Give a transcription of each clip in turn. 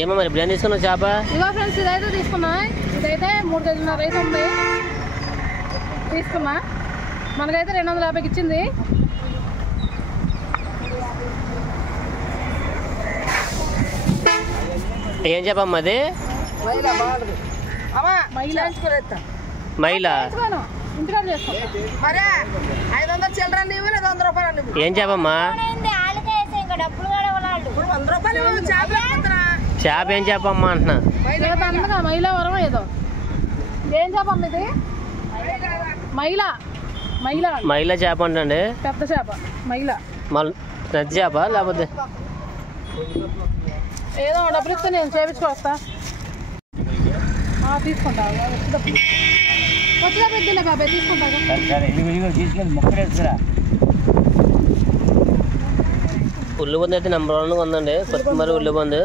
ఏమో మరి ఇప్పుడు ఏం తీసుకున్నావు చేప? ఇదిగో ఫ్రెండ్స్ ఇదైతే తీసుకున్నా. ఇదైతే 3 కేజీన్నర అయితే ఉంది. తీసుకున్నా. మనకైతే 250కి ఇచ్చింది. ఏం చెప్పమ్మా అది? మైలా ఏం చెప్పమ్మా? చేప ఏం చెప్పమ్మా అంటున్నా. మైలా వరం ఏదో ఏం చేపమ్మ ఇది? మైలా మైలా మైలా చేప అంటండి. పెద్ద చేప మైలా. పెద్ద చేప లేకపోతే ఏదో డబ్బులు ఇస్తే నేను చేయించుకొస్తా. తీసుకుంటా వచ్చినా పెద్దలే బాబాయ్ తీసుకుంటా. ఉల్లిపంది అయితే నెంబర్ 1 ఉందండి. కొత్తిమీర ఉల్లిపంది.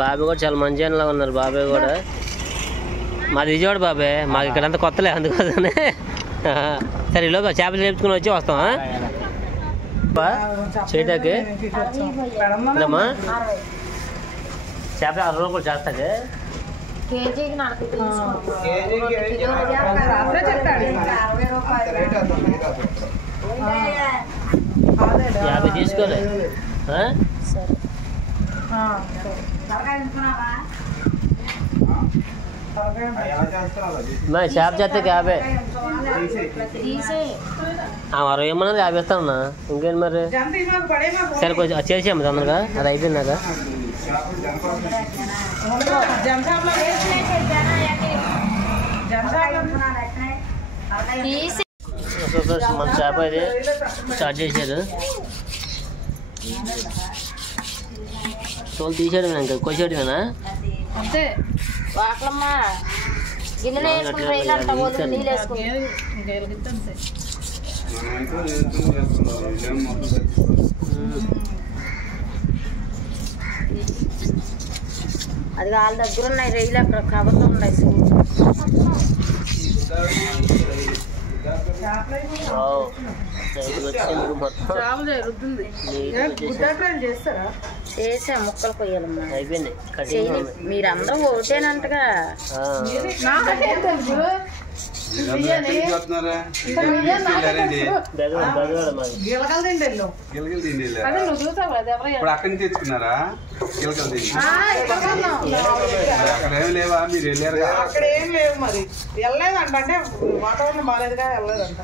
బాబాయ్ కూడా చాలా మంచి అన్నలా ఉన్నారు. బాబాయ్ కూడా మాది విజయవాడ బాబాయ్. మాకు ఇక్కడంతా కొత్తలే అందుకోసమే. సరే ఈలోగా చేపలు చేయించుకుని వచ్చి వస్తాం. చేయటానికి అమ్మా చేప 60 రూపాయలు చేస్తాది. యాభై తీసుకోలే. చేప చేస్తే 50. 60 ఏమన్నది 50 ఇస్తామన్నా. ఇంకేంటి మరి? సరే కొంచెం చేసాము తొందరగా. అది అయిపోయిందాక మన చేప ఇది స్టార్ట్ చేశారు. తోలు తీసేయడం ఇంకా కోసేయడమేనా? అంతే. అది వాళ్ళ దగ్గర ఉన్నాయి. రైలు అక్కడ కవర్లో ఉన్నాయి. చేసా ముక్కలు కొయ్యాలమ్మా. అయిపోయింది. మీరందరూ ఒకటేనంటగా. అక్కడి నుంచి తెచ్చుకున్నారా? అక్కడ ఏం లేవా? మీరు వెళ్ళారు? అక్కడ ఏం లేవు మరి. వెళ్ళలేదంట. అంటే వాతావరణం బాగాలేదుగా వెళ్ళలేదంట.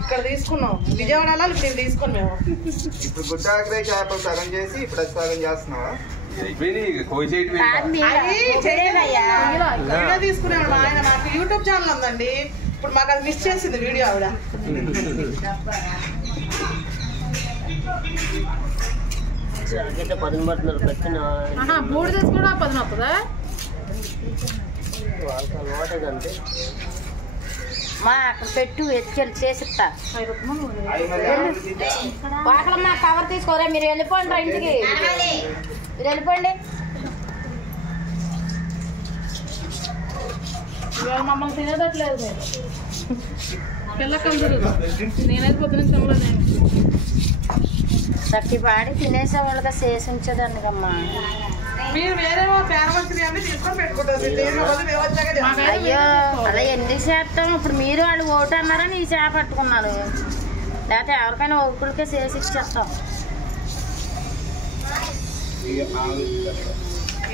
ఇక్కడ తీసుకున్నాం. విజయవాడ వెళ్ళాలి. ఇప్పుడు తీసుకుని మేము ఇప్పుడు గుట్టాకరే చేపలు సగం చేసి ఇప్పుడు సగం చేస్తున్నావా? వీడియో తీసుకున్నాడు ఆయన. నాకు యూట్యూబ్ ఛానల్ ఉందండి. ఇప్పుడు మాకు అది మిస్ చేసింది వీడియో ఆవిడ. మూడు తీసుకున్నా 10 వస్తుందా? మా అక్కడ పెట్టు ఎత్తుకెళ్ళి చేసిస్తా. వాకలమ్మా కవర్ తీసుకోరా. మీరు వెళ్ళిపోండి ఇంటికి. మీరు వెళ్ళిపోండి. మమ్మల్ని తినేదట్లేదు మీరు. పిల్లకందరు నేనైతే పొద్దున తట్టి పాడి తినేసేవాళ్ళుగా చేసి ఉంచేదాన్ని కమ్మా. మీరు వేరే తీసుకొని పెట్టుకుంటారు. అయ్యో అలా ఎందుకు చేస్తాం? ఇప్పుడు మీరు వాళ్ళు ఓటు అన్నారని ఈ చేప పట్టుకున్నాను. లేకపోతే ఎవరికైనా ఒకరికే చేసి ఇచ్చేస్తాం.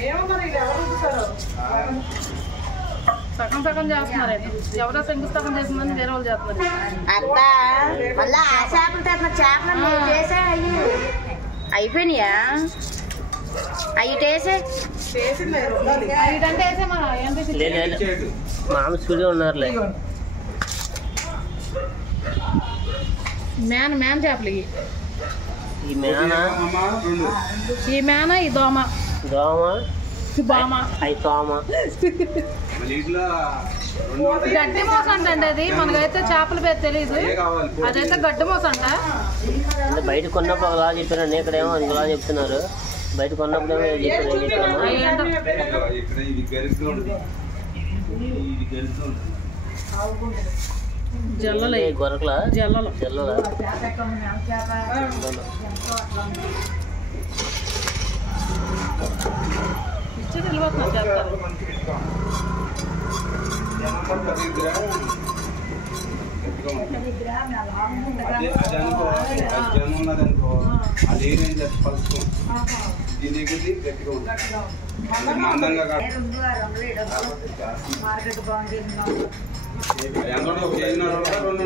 ఏమో మరి ఎవరు చూస్తారు? సగం సగం చేస్తున్నారు. ఎవరో శంకుస్థాపన చేసిందని వేరే వాళ్ళు చేస్తున్నారు. అత్త మళ్ళీ ఆ చేపలు తెస్తున్న చేపలు చేసే అయిపోయినాయా? అవి టేసే ఇదంటే వేసే మన మామూలు ఉన్నారులే. మ్యాన్ చేపలు ఈ మేనా ఈ దోమ బామ అయి తోమ గడ్డి మోస అంటండి. అది మనకైతే చేపల పేరు తెలీదు. అదైతే గడ్డి మోస అంట. బయట కొన్నప్పుడు ఒకలా చెప్పారండి. ఇక్కడేమో ఇంకోలా చెప్తున్నారు. బయట కొన్నప్పుడు జల్లలు గొరకల జల్లలు జల్లల ఉన్నదనుకో అదే నేను చెప్పాల్సుకో ఇది గట్టిగా ఉంటుంది మందంగా ఎంత ఒక కేజీన్నర రెండు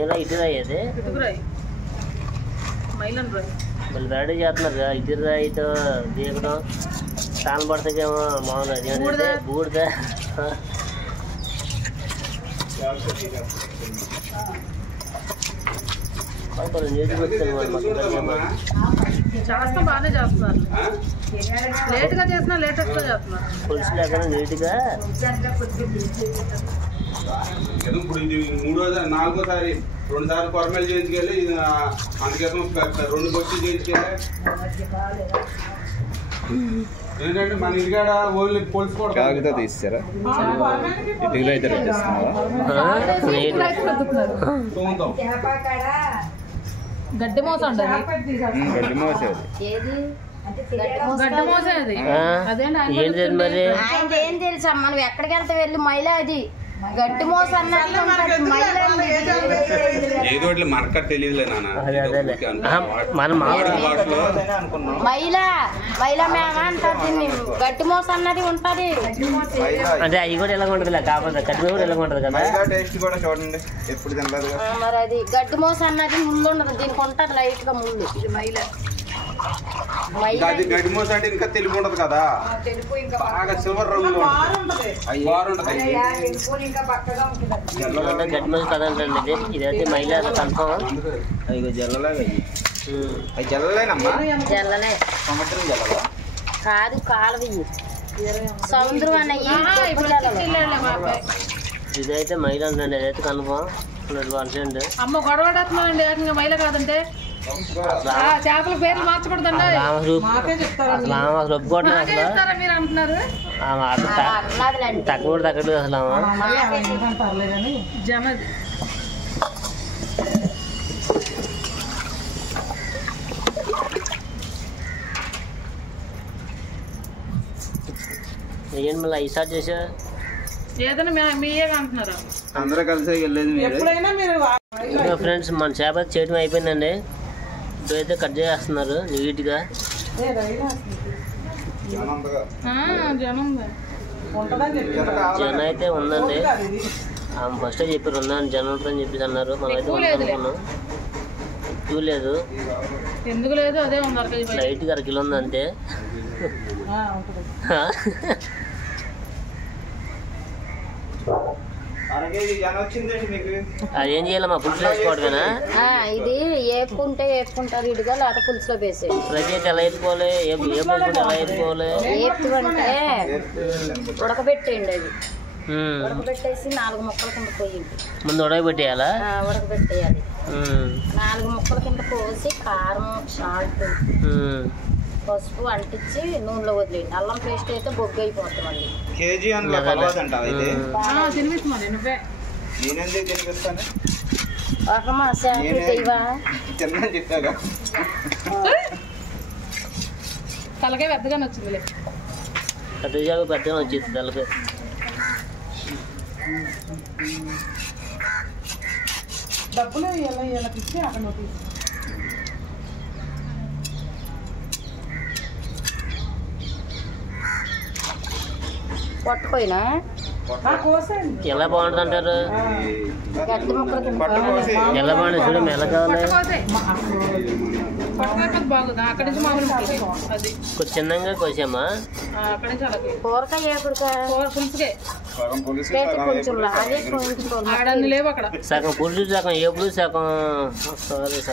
ఏదో ఇటు అయ్యేది మళ్ళీ రెడీ చేస్తున్నారు కదా ఇటు ఇటు దీపడం తాను పడతాకేమో మామూలుగా బూడిద నీటి చేస్తా బాగానే చేస్తున్నారు లేట్గా చేసినా లేటెస్ట్గా చేస్తున్నారు పులుసు లేకుండా నీట్గా ఇప్పుడు ఇది 4వ సారి 2 సార్లు కొరమేలు చేయించుకెళ్ళి ఇది అందుకేతం 2 బొచ్చులు చేయించుకెళ్ళి ఏంటంటే మన ఇంటికాడ ఓన్లీ పోల్చుకోవడం తీస్తారా ఇటుకలు అయితే గడ్డి మోసం గడ్డి మోసేది గడ్డి మోసేది ఏంటి మరి ఆయన ఏం తెలుసా మనం ఎక్కడికి వెళ్తే వెళ్ళి మైల అది గడ్డి మోస అన్నది ఏదో మనక తెలియదులే మైలా మైలా మేమ అంటారు దీన్ని గడ్డి మోస అన్నది ఉంటది అంటే అవి కూడా ఎలా ఉంటుంది కాకపోతే కట్టిన కూడా ఎలా ఉంటుంది కదా టేస్ట్ కూడా చూడండి ఎప్పుడు తినలేదు మరి అది గడ్డి మోస అన్నది ముళ్ళు ఉండదు దీనికి ఉంటది లైట్ గా ముళ్ళు ఇది మైలా అది గడ్డి మోస అంటే ఇంకా తెలుపు ఉండదు కదా బాగా సిల్వర్ రంగులో అంటే గడ్డి మోస కదండి ఇదైతే మహిళ కన్ఫర్మ్ అవి జల్లలాగా అవి జల్లలేనమ్మా జల్లలే సంవత్సరం జల్లలా కాదు కాలువ సముద్రం అన్నయ్యి ఇదైతే మహిళ ఉందండి ఇదైతే కన్ఫర్మ్ 100%. అమ్మ గొడవడుతున్నామండి ఏకంగా మైల కాదంటే చేపల పేర్లు మార్చకూడదండి మీరు అంటున్నారు తక్కువ తగ్గట్లేదు అసలు జమది ఏంటి మళ్ళీ ఈసారి చేసా ఏదైనా మీయే అంటున్నారు అందరూ కలిసి వెళ్ళేది ఎప్పుడైనా మీరు ఫ్రెండ్స్ మన చేప చేయడం అయిపోయిందండి ఇప్పుడైతే కట్ చేస్తున్నారు నీట్గా జనం అయితే ఉందండి ఫస్ట్ చెప్పారు ఉందని జనం ఉంటుందని చెప్పేసి అన్నారు మనం అయితే అనుకున్నాం చూడలేదు ఎందుకు లేదు అదే ఉంది లైట్గా 1 కిలో ఉంది అంతే అదేం చేయాలమ్మా పులుసు వేసుకోవడమేనా ఇది ఏపుకుంటారు ఇదిగా లేకపోతే పులుసులో వేసేది ప్రజెంట్ ఎలా వేసుకోవాలి ఏ పులుసు ఎలా వేసుకోవాలి ఏపు అంటే ఉడకబెట్టేయండి అది ఉడకబెట్టేసి 4 ముక్కల కింద పోయింది ముందు ఉడకబెట్టేయాలా ఉడకబెట్టేయాలి 4 ముక్కల కింద పోసి కారం సాల్ట్ పసుపు అంటించి నూనెలో వదిలేయండి అల్లం పేస్ట్ అయితే బొగ్గు అయిపోతుంది మళ్ళీ కేజీ నువ్వే తలకే పెద్దగానే వచ్చిందిలే పెద్దగా వచ్చింది తలకే డబ్బులు ఇచ్చి అక్కడ నోటీస్ పట్టుపోయినా ఎలా బాగుంటుంది అంటారు గడ్డి ముక్కలకి ఎలా బాగుంటుంది చూడ ఎలా కావాలి బాగుంది అక్కడి నుంచి మామూలు అది కొంచెం చిన్నగా కోసామా అక్కడి నుంచి అలాగే కూరకాయ పులుసుకే కొంచెం లాగే ఆడన్ని లేవు అక్కడ సగం పులుసు సగం ఏపుడు సగం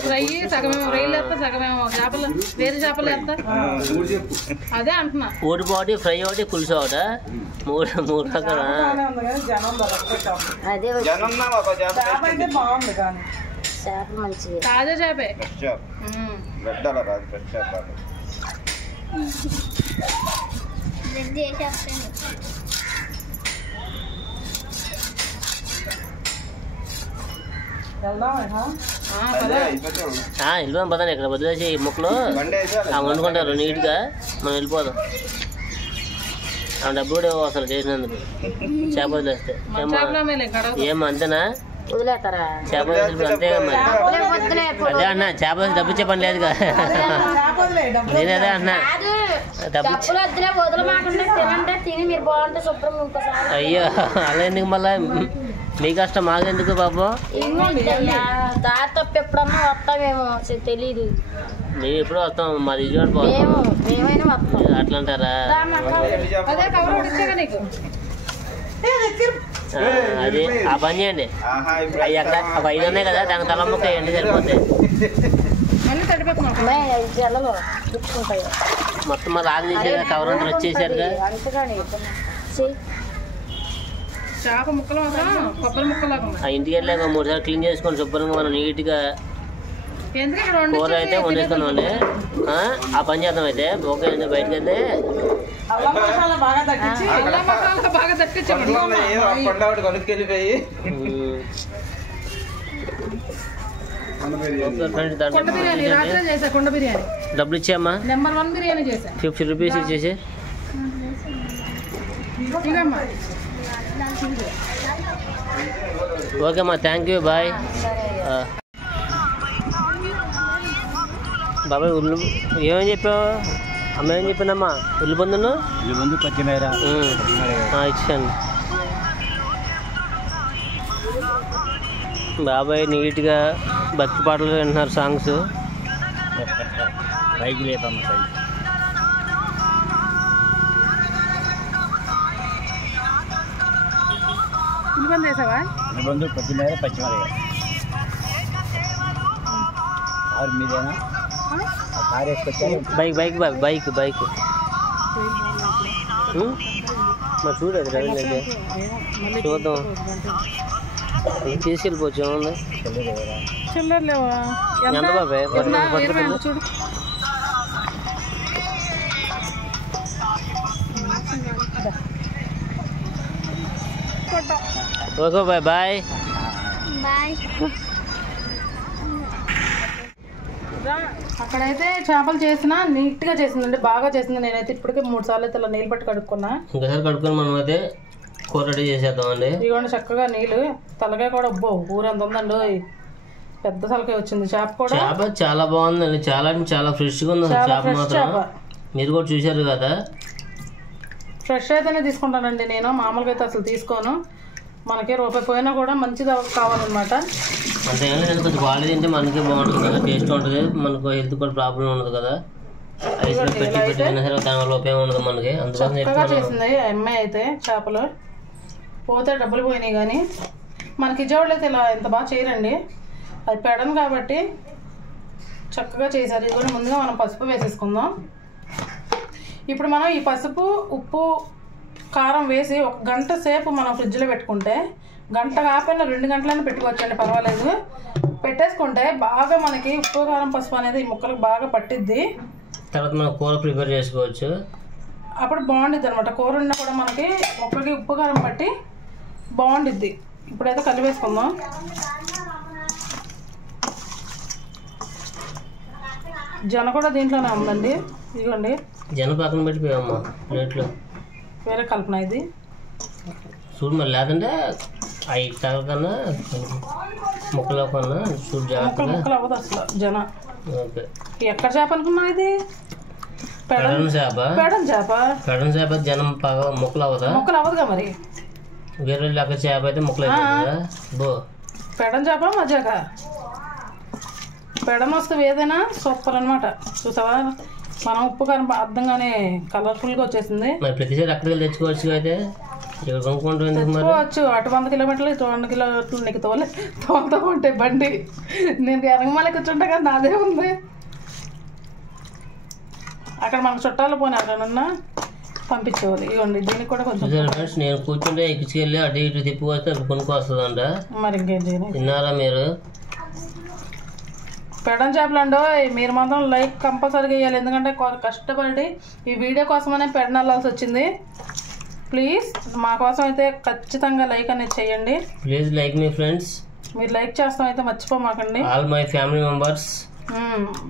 ఫ్రై సగమేమో రొయ్యలు వేస్తా సగమేమో చేపలు వేరే చేపలు వేస్తా అదే అంటున్నా ఊడి ఒకటి ఫ్రై ఒకటి పులుసు ఒకటి మూడు రకాల అదే బాగుంది కానీ చేప మంచిగా తాజా చేపే వెళ్ళిపోదాం పదండి. ఇక్కడ వదిలేసి ఈ ముక్కలు వండుకుంటారు నీట్గా, మనం వెళ్ళిపోదాం. ఆ డబ్బు కూడా అసలు చేసినందుకు చేప వదిలేస్తే ఏమో అంతేనా? వదిలేస్తారా? చేప వదిలి అంతే మరి. అదే అన్నా చేప వదిలి డబ్బు ఇచ్చే పని లేదు కదా. నేనేదే అన్నా డబ్బులు వద్దులే, వదలమాకుండా తినంటే తిని మీరు బాగుంటే శుభ్రం ఇంకోసారి. అయ్యో అలా ఎందుకు మళ్ళా మీ కష్టం మాకెందుకు పాపం? దారి తప్ప ఎప్పుడన్నా వస్తామేమో తెలీదు. మేము ఎప్పుడు వస్తాం, మాది విజయవాడ పోతాం. మేమైనా వస్తాం. అట్లా అంటారా? అదే కవర్ ఒకటి ఇచ్చాగా నీకు. అది ఆ పని చేయండి. అవి అక్కడ ఒక 5 ఉన్నాయి కదా, దానికి తల ముక్క వేయండి సరిపోతాయి. అన్నీ తడిపోతున్నాం. జల్లలో చుట్టుకుంటాయి మొత్తం మరి ఆగి తీసేగా కవర్ అంతా వచ్చేసారుగా. అంతగాని చేప ముక్కలు మాత్రం కొబ్బరి ముక్కలాగా ఉన్నాయి. ఆ ఇంటికి వెళ్ళాక 3 సార్లు క్లీన్ చేసుకొని శుభ్రంగా మనం నీట్గా ఎందుకంటే కూర అయితే వండేసుకున్నామండి. ఆ పని చేద్దాం అయితే. ఓకే అండి, బయటకు అయితే అల్లం మసాలా బాగా తగ్గించి అల్లం మసాలా బాగా తట్టించాము. కొనుక్కెళ్ళిపోయి ఫ్రెండ్స్ కుండ బిర్యానీ రాత్రి చేసా. కుండ బిర్యానీ డబ్బులు ఇచ్చామ్మా. నెంబర్ 1 బిర్యానీ చేసా. 50 రూపీస్ ఇచ్చేసి. ఇదమ్మా ఓకే అమ్మా, థ్యాంక్ యూ, బాయ్. బాబాయ్ ఉల్లి ఏమని చెప్పావు? అమ్మ ఏమని చెప్పిందమ్మా? ఉల్లిపందును కొత్తిమీర ఇచ్చాను. బాబాయ్ నీట్గా భక్తి పాటలు వింటున్నారు, సాంగ్స్. పైకి లేపమ్మ పైకి. ఉల్లిపంది వేసావా? ఉల్లిపందు కొత్తిమీర పచ్చిమిరపకాయ. ఆరు మీదేనా? కారు వేసుకొచ్చాను. బైక్ మరి చూడదు రవి అయితే చూద్దాం. తీసుకెళ్ళిపోవచ్చు. ఏముంది చిల్లర లేవా? ఎంత బాబాయ్? 20 చూడు. Okay bye. బాయ్. అక్కడైతే చేపలు చేసిన నీట్గా చేసిందండి, బాగా చేసింది. నేనైతే ఇప్పటికే 3 సార్లు అయితే ఇలా నీళ్ళు పట్టి కడుక్కున్నా. ఇంకోసారి కడుక్కొని మనం అయితే కూర రెడీ చేసేద్దామండి. ఇదిగోండి చక్కగా నీళ్ళు. తలకాయ కూడా ఊరంత ఉందండి, పెద్ద తలకాయ వచ్చింది. చేప కూడా చేప చాలా బాగుందండి, చాలా ఫ్రెష్గా ఉంది చేప మాత్రం. మీరు కూడా చూశారు కదా. ఫ్రెష్ అయితేనే తీసుకుంటానండి నేను, మామూలుగా అయితే అసలు తీసుకోను. మనకి రూపాయి పోయినా కూడా మంచిది కావాలన్నమాట. అంతే కానీ కొంచెం క్వాలిటీ తింటే మనకి బాగుంటుంది కదా, టేస్ట్ ఉంటుంది, మనకు హెల్త్ కూడా ప్రాబ్లం ఉండదు కదా. ఐస్లో పెట్టి తిన్నా సరే దానివల్ల ఉపయోగం ఉండదు మనకి. అందుకోసం చక్కగా చేసింది అమ్మాయి అయితే. చేపలు పోతే డబ్బులు పోయినాయి, కానీ మనకి విజయవాడలో అయితే ఇలా ఎంత బాగా చేయరండి. అది పెడను కాబట్టి చక్కగా చేశారు. ఇది కూడా ముందుగా మనం పసుపు వేసేసుకుందాం. ఇప్పుడు మనం ఈ పసుపు, ఉప్పు, కారం వేసి 1 గంట సేపు మనం ఫ్రిడ్జ్లో పెట్టుకుంటే, గంట కాకపోయినా 2 గంటలైనా పెట్టుకోవచ్చండి, పర్వాలేదు. పెట్టేసుకుంటే బాగా మనకి ఉప్పు, కారం, పసుపు అనేది ఈ ముక్కలకు బాగా పట్టిద్ది. తర్వాత మనం కూర ప్రిపేర్ చేసుకోవచ్చు. అప్పుడు బాగుండిద్ది అనమాట. కూర ఉన్నా కూడా మనకి ముక్కలకి ఉప్పు, కారం పట్టి బాగుండిద్ది. ఇప్పుడైతే కలిపేసుకుందాం. జన కూడా దీంట్లోనే ఉందండి, ఇదిగోండి. జన పక్కన పెట్టిపోయామ్మా ప్లేట్లో. వేరే కల్పన ఇది చూడు మరి, లేదంటే అవి తగలకన్నా ముక్కలో కన్నా చూడు జాగ్రత్తగా. ముక్కలు అవ్వదు అసలు జన. ఓకే. ఎక్కడ చేప అనుకున్నా ఇది? పెడన్ చేప. పెడన్ చేప జనం ముక్కలు అవ్వదా? ముక్కలు అవ్వదుగా మరి. వేరే లెక్క చేప అయితే ముక్కలు అయిపోతుందా? బో పెడన్ చేప మజాక. పెడన్ వస్తే ఏదైనా సూపర్ అనమాట. చూసావా, మనం ఉప్పు కారం అర్థంగానే కలర్ఫుల్గా వచ్చేసింది. మరి ప్రతిసారి అక్కడికి తెచ్చుకోవచ్చు అయితే, ఇక్కడ కొనుక్కుంటూ ఎందుకు మరి? తెచ్చుకోవచ్చు. అటు 100 కిలోమీటర్లు, ఇటు 100 కిలోమీటర్లు. నీకు తోలుతూ ఉంటే బండి, నేను ఎరగమల్లి కూర్చుంటా కానీ నాదే ఉంది. అక్కడ మన చుట్టాలు పోనీ అక్కడన్నా పంపించేవాళ్ళు. ఇవ్వండి, దీనికి కూడా కొంచెం. ఫ్రెండ్స్, నేను కూర్చుంటే ఎక్కించుకెళ్ళి అటు ఇటు తిప్పుకొస్తే కొనుక్కొస్తుందంట. మరి ఇంకేం చేయాలి? విన్నారా మీరు? పెడన్ చేపలు అండి, మీరు మాత్రం లైక్ కంపల్సరీగా వేయాలి. ఎందుకంటే కష్టపడి ఈ వీడియో కోసమనే పెడన్ వెళ్ళాల్సి వచ్చింది. ప్లీజ్ మా కోసం అయితే ఖచ్చితంగా లైక్ అనేది చేయండి. Please like me friends. మీరు లైక్ చేస్తాం అయితే మర్చిపోమాకండి. ఆల్ మై ఫ్యామిలీ మెంబర్స్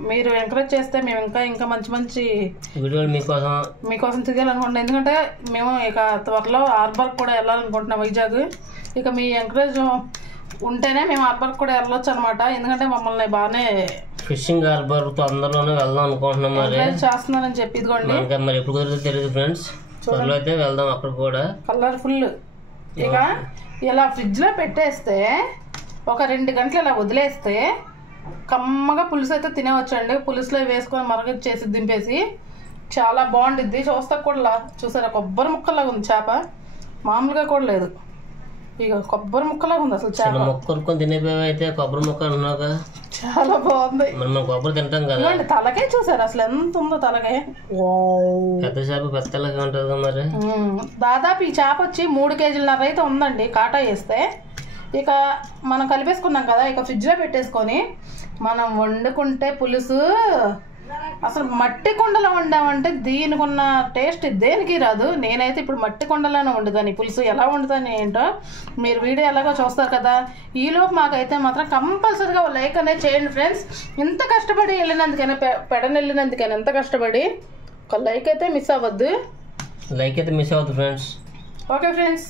మీరు ఎంకరేజ్ చేస్తే మేము ఇంకా మంచి మంచి వీడియోలు మీకోసం తీయాలనుకుంటున్నాం. ఎందుకంటే మేము ఇక త్వరలో హార్బర్ కూడా వెళ్ళాలనుకుంటున్నాం వైజాగ్. ఇక మీ ఎంకరేజ్ ఉంటేనే మేము హార్బర్ కూడా వెళ్ళొచ్చు అనమాట. ఎందుకంటే మమ్మల్ని బాగానే ఫిషింగ్ హార్బర్ తొందరలోనే వెళ్దాం అనుకుంటున్నాం. మరి చేస్తున్నారని చెప్పి ఇదిగోండి మరి ఎప్పుడు కుదిరితే తెలియదు ఫ్రెండ్స్. త్వరలో అయితే వెళ్దాం అక్కడ కూడా. కలర్ఫుల్. ఇక ఇలా ఫ్రిడ్జ్లో పెట్టేస్తే ఒక 2 గంటలు ఇలా వదిలేస్తే కమ్మగా పులుసు అయితే తినేవచ్చండి. పులుసులో వేసుకొని మరగచ్చేసి దింపేసి చాలా బాగుంటుంది. చూస్తా కూడా చూసారా కొబ్బరి ముక్కలాగా ఉంది చేప, మామూలుగా కూడా లేదు. ఇక కొబ్బరి ముక్కలాగా ఉంది అసలు చేప. ముక్కలు తినేపోయి అయితే కొబ్బరి ముక్క అంటున్నావుగా, చాలా బాగుంది. మనం కొబ్బరి తింటాం కదా. తలకే చూసారు అసలు ఎంత ఉందో తలకే. పెద్ద చేప పెద్దలాగా ఉంటుంది మరి. దాదాపు ఈ చేప వచ్చి 3 కేజీలన్నర అయితే ఉందండి కాటా వేస్తే. ఇక మనం కలిపేసుకున్నాం కదా, ఇక ఫ్రిడ్జ్లో పెట్టేసుకొని మనం వండుకుంటే పులుసు అసలు మట్టి కుండలో వండామంటే దీనికి ఉన్న టేస్ట్ దేనికి రాదు. నేనైతే ఇప్పుడు మట్టి కుండలోనే వండుతాను. పులుసు ఎలా వండుతాను ఏంటో మీరు వీడియో ఎలాగో చూస్తారు కదా. ఈలోపు మాకైతే మాత్రం కంపల్సరీగా లైక్ అనేది చేయండి ఫ్రెండ్స్. ఇంత కష్టపడి వెళ్ళినందుకైనా పెడని వెళ్ళినందుకైనా ఎంత కష్టపడి ఒక లైక్ అయితే మిస్ అవ్వద్దు. లైక్ అయితే మిస్ అవ్వద్దు ఫ్రెండ్స్. ఓకే ఫ్రెండ్స్,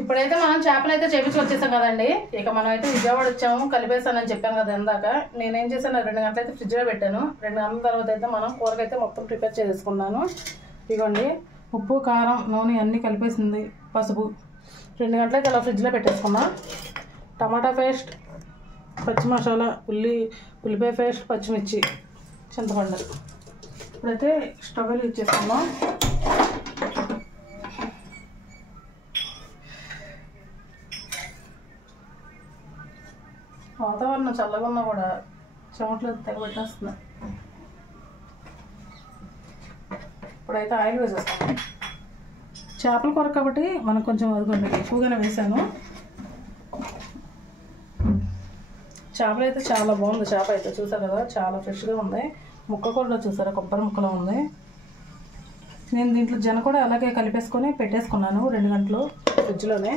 ఇప్పుడైతే మనం చేపలు అయితే చేపించుకొచ్చేసాం కదండి. ఇక మనం అయితే విజయవాడ వచ్చాము, కలిపేసానని చెప్పాను కదా ఇందాక. నేనేం చేశాను 2 గంటలు అయితే ఫ్రిడ్జ్లో పెట్టాను. 2 గంటల తర్వాత అయితే మనం కూరకైతే మొత్తం ప్రిపేర్ చేసుకున్నాను. ఇదిగోండి ఉప్పు కారం నూనె అన్నీ కలిపేసింది, పసుపు. 2 గంటలైతే అలా ఫ్రిడ్జ్లో పెట్టేసుకున్నా. టమాటా పేస్ట్, పచ్చి మసాలా, ఉల్లిపాయ పేస్ట్, పచ్చిమిర్చి, చింతపండు. ఇప్పుడైతే స్టవ్ యూజ్ చేసుకున్నాం. వాతావరణం చల్లగా ఉన్నా కూడా చెమట్లు తెగబెట్టేస్తుంది. ఇప్పుడైతే ఆయిల్ వేసేస్తాను. చేపల కూర కాబట్టి మనకు కొంచెం అదిగోండి ఎక్కువగానే వేసాను. చేపలు అయితే చాలా బాగుంది. చేప అయితే చూసారు కదా చాలా ఫ్రెష్గా ఉంది. ముక్క కూడా చూసారా కొబ్బరి ముక్కలో ఉంది. నేను దీంట్లో జన కూడా అలాగే కలిపేసుకొని పెట్టేసుకున్నాను 2 గంటలు ఫ్రిడ్జ్లోనే.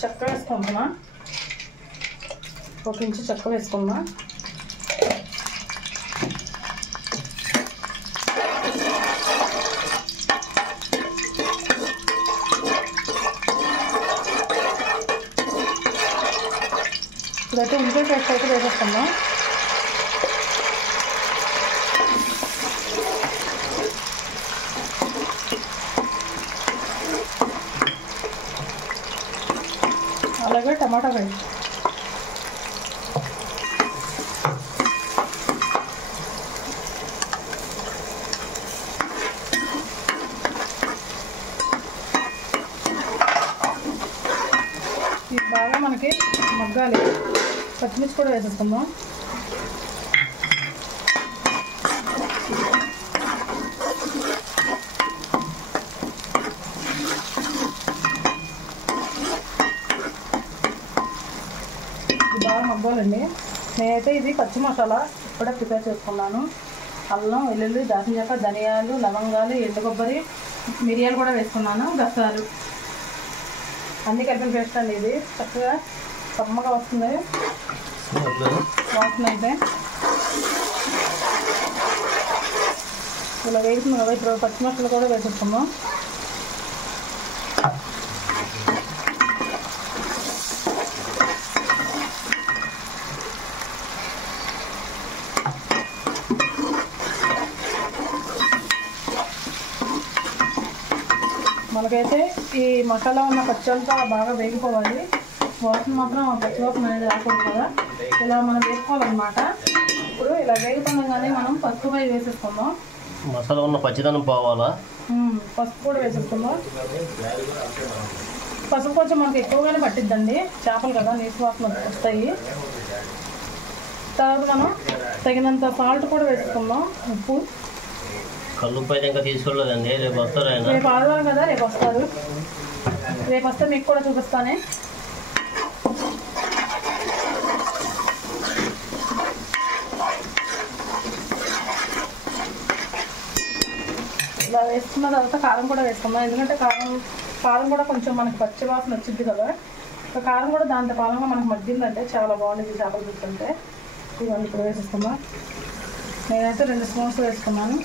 చెక్క వేసుకుంటున్నా, 1 ఇంచు చెక్క వేసుకున్నా. ఇదైతే ఉల్లిపాయ పేస్ట్ అయితే వేసేసుకుందాం. అలాగే టమాటా పేస్ట్. ఇది బాగా మనకి మగ్గాలి. పచ్చిమిర్చి కూడా వేసేసుకుందాం. బాగా మగ్గాలండి. నేనైతే ఇది పచ్చి మసాలా ఇప్పుడే ప్రిపేర్ చేసుకున్నాను. అల్లం, వెల్లుల్లి, దాల్చిన చెక్క, ధనియాలు, లవంగాలు, ఎండు కొబ్బరి, మిరియాలు కూడా వేసుకున్నాను. గసాలు అన్నీ కలిపిన పేస్ట్ అండి. ఇది చక్కగా కమ్మగా వస్తుంది వాసన అయితే. ఇలా వేగుతుంది కదా. ఇప్పుడు పచ్చి మసాలా కూడా వేసేసుకుందాం. మనకైతే ఈ మసాలా ఉన్న పచ్చంతా బాగా వేగిపోవాలి. వాసన మాత్రం పచ్చి వాసన అనేది రాకూడదు కదా. ఇలా మనం వేసుకోవాలన్నమాట. ఇప్పుడు ఇలా వేగుతుండగానే మనం పసుపు పై వేసేసుకుందాం. మసాలా ఉన్న పచ్చిదనం పోవాలా. పసుపు కూడా వేసేసుకుందాం. పసుపు కొంచెం మనకి ఎక్కువగానే పట్టిద్దండి. చేపలు కదా నీటి వాసన వస్తాయి. తర్వాత మనం తగినంత సాల్ట్ కూడా వేసుకుందాం. ఉప్పు. కల్లుప్పు అయితే ఇంకా తీసుకోలేదండి. రేపు వస్తారు ఆయన. రేపు ఆదివారం కదా, రేపు వస్తారు. రేపు వస్తే మీకు కూడా చూపిస్తానే. ఇలా వేసుకున్న తర్వాత కారం కూడా వేసుకుందాం. ఎందుకంటే కారం కూడా కొంచెం మనకి పచ్చి వాసన వచ్చింది కదా. కారం కూడా దాంతో పాలంగా మనకు మగ్గిందంటే చాలా బాగుంటుంది చేపలు పులుసుంటే. ఇవన్నీ ఇప్పుడు వేసేసుకుందాం. నేనైతే 2 స్పూన్స్ వేసుకున్నాను.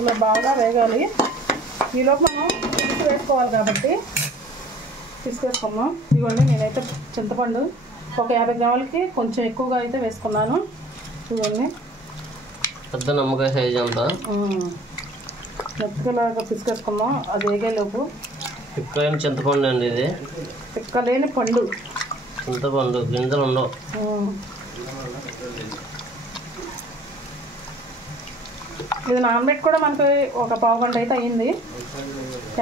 ఇలా బాగా వేగాలి. ఈలోపు మనం వేసుకోవాలి కాబట్టి తీసుకేసుకున్నాం. ఇదిగోండి నేనైతే చింతపండు ఒక 50 గ్రాములకి కొంచెం ఎక్కువగా అయితే వేసుకున్నాను. ఇదిగోండి పెద్ద నమ్మకాయ సైజ్ అంతా మెత్తలాగా పిసికేసుకున్నాం. అది వేగేలోపు పిక్కలేని చింతపండు అండి ఇది. పిక్కలేని పండు చింతపండు గింజలు ఉండవు. ఇది నానబెట్టి కూడా మనకి ఒక పావు గంట అయితే అయ్యింది.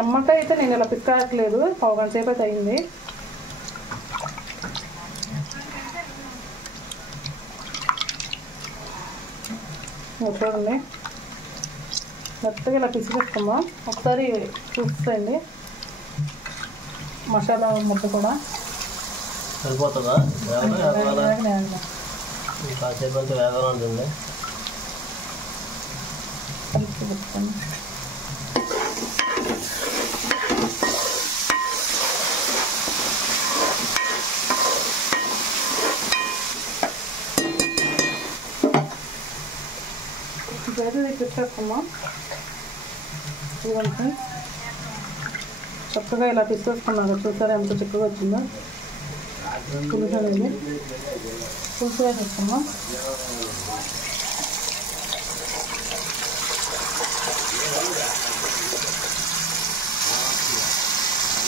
ఎమ్మకాయ అయితే నేను ఇలా పిక్కట్లేదు, పావు గంట సేపు అయితే అయ్యింది. చూడండి మెత్తగా ఇలా పిసికేసుకుందాం. ఒకసారి చూసేయండి. మసాలా ముద్ద కూడా సరిపోతుందా? కాసేపు అంతా వేగంగా ఉంటుంది. కలిపి పెట్టుకోండి. ఇప్పుడైతే పిసికేసుకుందాం. ఇదిగోండి చక్కగా ఇలా పిసికేసుకున్నాను. చూసారా ఎంత చక్కగా వచ్చిందో పులుసు అనేది. పులుసు వేసేసుకున్నాం.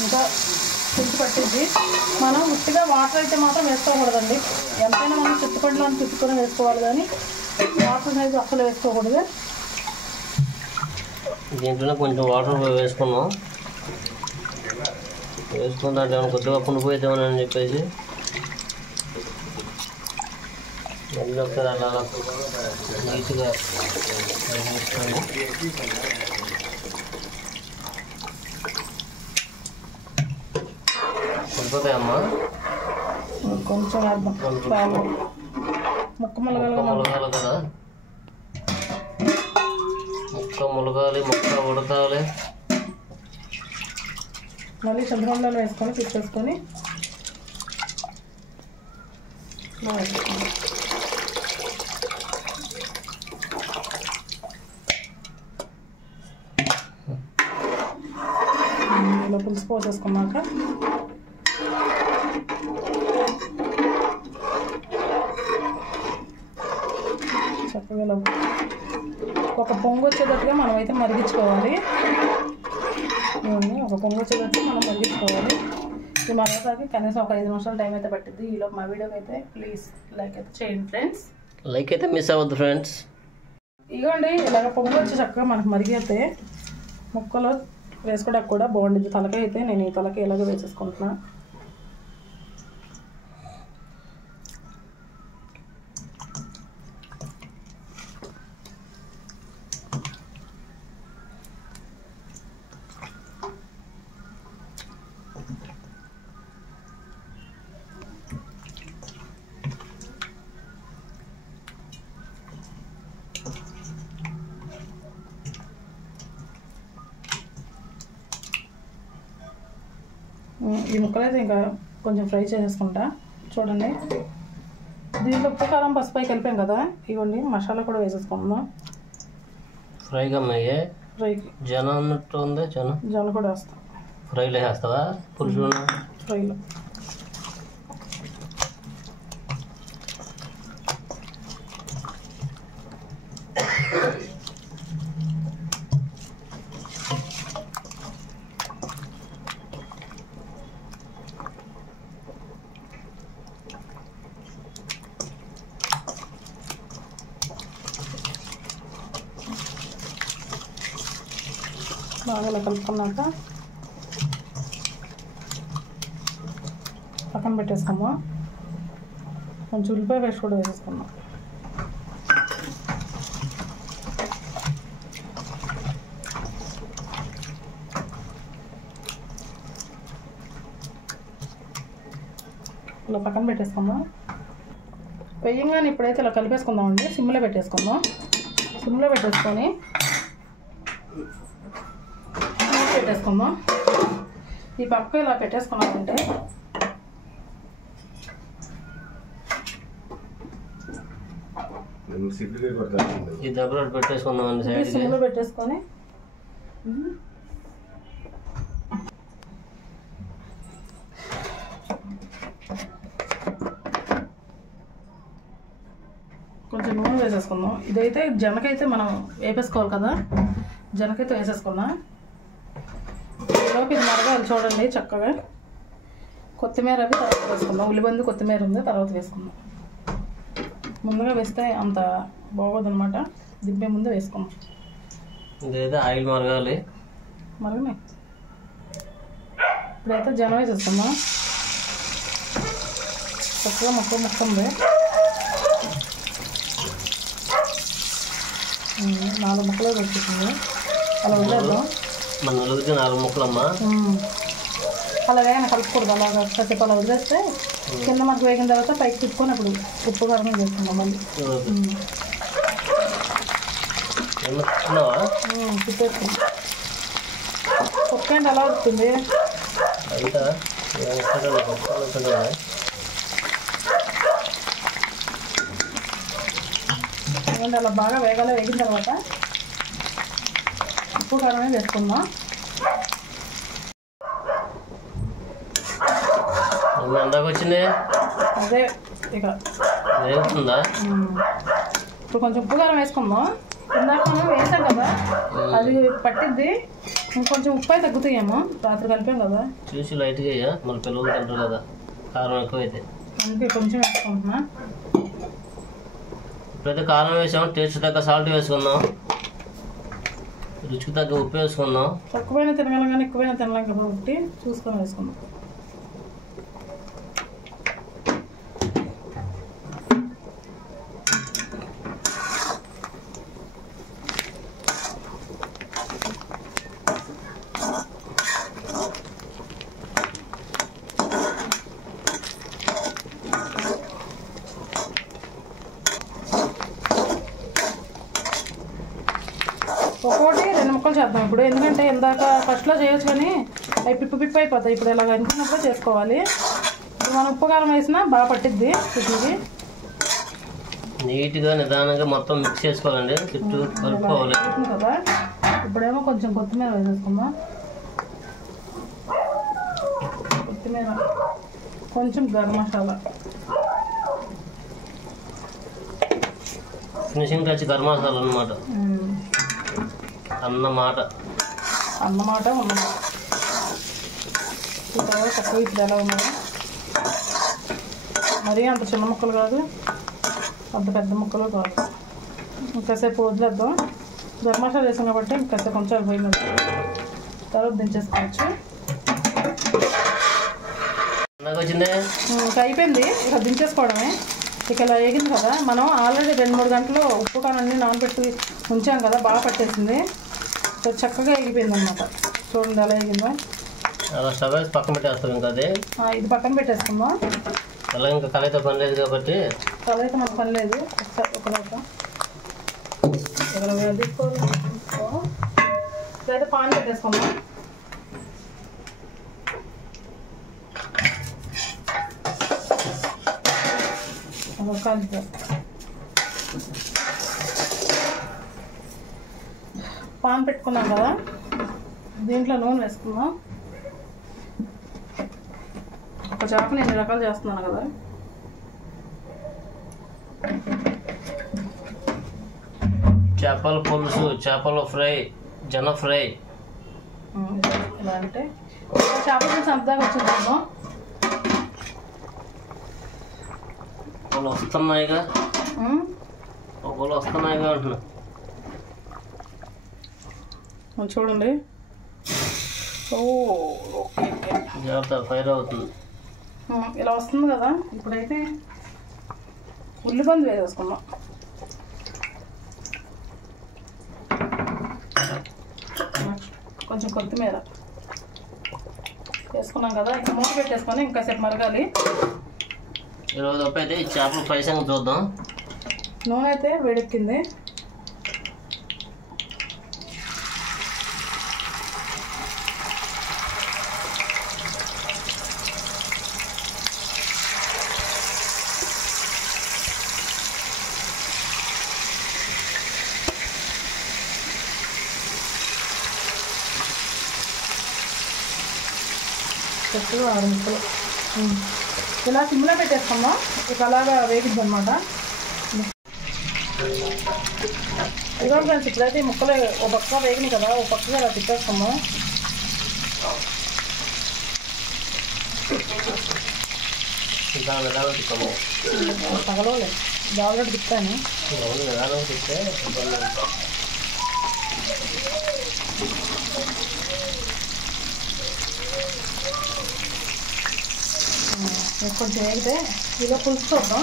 ఇంకా పులుసు పట్టింది. మనం ఉట్టిగా వాటర్ అయితే మాత్రం వేసుకోకూడదండి. ఎంతైనా మనం చింతపండులో తిప్పుకొని వేసుకోవాలి, కానీ వాటర్ అనేది అసలు వేసుకోకూడదు. దీంట్లోనే కొంచెం వాటర్ వేసుకున్నాం. వేసుకున్న దాంట్లో ఏమైనా కొద్దిగా పుండిపోయిద్దామని చెప్పేసి మళ్ళీ ఒకసారి అలా నీట్గా సరిపోతాయమ్మా. కొంచెం ముక్క ములగాలి కదా. ముక్క ములగాలి, ముక్క ఉడకాలి. మళ్ళీ చింతపండులో వేసుకొని తీసుకొని ఇలా పులుసు పోసేసుకున్నాక చక్కగా ఒక పొంగు వచ్చేటట్టుగా మనం అయితే మరిగించుకోవాలి. ఒక పొంగు వచ్చేటట్టు మనం మరిగించుకోవాలి. ఇది మరొకసారి కనీసం ఒక 5 నిమిషాలు టైం అయితే పట్టింది. ఈలోపు మా వీడియోకి అయితే ప్లీజ్ లైక్ అయితే చేయండి ఫ్రెండ్స్. లైక్ అయితే మిస్ అవ్వద్దు ఫ్రెండ్స్. ఇదిగోండి ఇలాగ పొంగు వచ్చి చక్కగా మనకు మరిగితే ముక్కలు వేసుకోవడానికి కూడా బాగుంటుంది. తలకాయ అయితే నేను ఈ తలకాయ ఇలాగ వేసేసుకుంటున్నా. ఈ ముక్కలు అయితే ఇంకా కొంచెం ఫ్రై చేసేసుకుంటా. చూడండి దీంట్లో ఉప్పు కారం పసుపు కలిపాం కదా. ఇవ్వండి మసాలా కూడా వేసేసుకుంటున్నాం. ఫ్రైగా అమ్మాయి ఫ్రైకి జనం అన్నట్టు ఉంది. జొన్న కూడా వేస్తాం. ఫ్రైలో వేస్తావా? పులుసు ఫ్రైలో బాగా ఇలా కలుపుకున్నాక పక్కన పెట్టేసుకున్నాం. కొంచెం ఉల్లిపాయ పేస్ట్ కూడా వేసేసుకున్నాం. ఇలా పక్కన పెట్టేసుకుందాం. వేయంగానే ఇప్పుడైతే ఇలా కలిపేసుకుందామండి. సిమ్లో పెట్టేసుకుందాం. సిమ్లో పెట్టేసుకొని పెట్టేసుకుందాం. ఈ పక్క ఇలా పెట్టేసుకున్నామంటే ఈ దగ్గర పెట్టేసుకుందాం. సిమ్లో పెట్టేసుకొని కొంచెం నూనె వేసేసుకుందాం. ఇదైతే జనకైతే మనం వేపేసుకోవాలి కదా, జనకైతే వేసేసుకుందాం. ఈలోపు ఇది మరగాలి చూడండి చక్కగా. కొత్తిమీర అవి తర్వాత వేసుకుందాం. ఉల్లిబంది కొత్తిమీర ఉంది తర్వాత వేసుకుందాం. ముందుగా వేస్తే అంత బాగోదు అనమాట. దింపే ముందు వేసుకుందాం. ఇదైతే ఆయిల్ మరగాలి. మరగనే ఇప్పుడైతే జనం వేసేసుకుందాం. చక్కగా ముక్క ఉంది. 4 ముక్కలు వచ్చేసింది. అలా వదిలేద్దాం. మన నలుగురికి 4 ముక్కలమ్మా. అలా వేగన కలుపుకూడదు. అలాగా కాసేపు అలా వదిలేస్తే కింద మనకు వేగిన తర్వాత పైకి తిప్పుకొని అప్పుడు ఉప్పు కారం చేసుకుందాం మళ్ళీ. తిప్పేసుకుందాం. కుక్క అంటే ఎలా వస్తుంది? ఎందుకంటే అలా బాగా వేగిన తర్వాత ఉప్పు కారమే వేసుకుందాం. ఎందాక వచ్చింది అదే ఇక వేగుతుందా? ఇప్పుడు కొంచెం ఉప్పు కారం వేసుకుందాం. ఇందాక మనం వేసాం కదా అది పట్టిద్ది. ఇంకొంచెం ఉప్పు అయితే తగ్గుతాయేమో, రాత్రి కలిపాం కదా. చూసి లైట్గా వేయ, మన పిల్లలు తింటారు కదా కారం ఎక్కువైతే. అందుకే కొంచెం వేసుకుంటున్నా. ఇప్పుడైతే కారం వేసాం. టేస్ట్ తగ్గ సాల్ట్ వేసుకుందాం. రుచికి తగ్గ ఉప్పు వేసుకుందాం. తక్కువైనా తినగలం కానీ ఎక్కువైనా తినలేం కాబట్టి చూసుకొని వేసుకుందాం. ఒక్కోటి 2 ముక్కలు చేద్దాం ఇప్పుడు. ఎందుకంటే ఇందాక ఫస్ట్లో చేయొచ్చు కానీ అవి పిప్పు అయిపోతాయి. ఇప్పుడు ఇలాగ అనుకున్నప్పుడు చేసుకోవాలి. ఇప్పుడు మనం ఉప్పు కారం వేసినా బాగా పట్టిద్ది చుట్టూకి. నీట్గా నిదానంగా మొత్తం మిక్స్ చేసుకోవాలండి. చుట్టూ కలుపుకోవాలి కదా. ఇప్పుడేమో కొంచెం కొత్తిమీర వేసేసుకుందాం. కొత్తిమీర, కొంచెం గరం మసాలా, ఫినిషింగ్ టచ్ గరం మసాలా అన్నమాట. అన్నమాట ఉన్నమాట. ఈ తర్వాత తక్కువ ఇప్పుడు ఎలా ఉన్నది. మరీ అంత చిన్న ముక్కలు కాదు, అంత పెద్ద ముక్కలు కాదు. ఇంకాసేపు వదిలేద్దాం. గరం మసాలా వేసాం కాబట్టి ఇంకాసేపు కొంచెం పోయినట్టు తర్వాత దించేసుకోవచ్చు. వచ్చింది ఇంకా అయిపోయింది. ఇక దించేసుకోవడమే. ఇక ఇలా వేగింది కదా. మనం ఆల్రెడీ 2-3 గంటలు ఉప్పు కారం అన్నీ నానబెట్టి ఉంచాం కదా, బాగా పట్టేసింది. సో చక్కగా ఎగిపోయింది అనమాట. చూడండి ఎలా ఎగిందో. అలా స్టవ్ వేసి పక్కన పెట్టేస్తాం. ఇంకా అదే ఇది పక్కన పెట్టేసుకుందాం. అలా ఇంకా కలయితో పని లేదు కాబట్టి కలయితే మనకు పని లేదు. ఒకరోజు ఇప్పుడైతే పాన్ పెట్టేసుకుందాం. కలిపి పాన్ పెట్టుకున్నాం కదా, దీంట్లో నూనె వేసుకుందాం. ఒక చేపలు 2 రకాలు చేస్తున్నాను కదా. చేపల పులుసు, చేపల ఫ్రై, జన ఫ్రై. ఇలా అంటే చేపల పులుసు అంతదాకా వచ్చిందాము. ఒకళ్ళు వస్తున్నాయిగా అంటున్నా. చూడండి. ఓకే జాగ్రత్త, ఫైర్ అవుతుంది. ఇలా వస్తుంది కదా. ఇప్పుడైతే ఉల్లిబంది వేసేసుకుందాం. కొంచెం కొత్తిమీర వేసుకున్నాం కదా. ఇంకా మూత పెట్టేసుకొని ఇంకాసేపు మరగాలి. ఈరోజు ఉప్పు అయితే ఈ చేపలు ఫ్రై సంగతి చూద్దాం. నూనె అయితే వేడెక్కింది. చక్కగా 6 ముక్కలు ఇలా సిమ్లో పెట్టేసుకున్నాం. ఇక అలాగా వేగిద్ది అనమాట. ఇదిగో ఫ్రెండ్స్, ఇప్పుడైతే ఈ ముక్కలు ఒక పక్క వేగినాయి కదా, ఒక పక్కగా అలా తిప్పేసుకున్నాం. తగలలే జాగ్రత్త తిప్పాను. కొంచెం వేగితే ఇలా పులుసు చూద్దాం.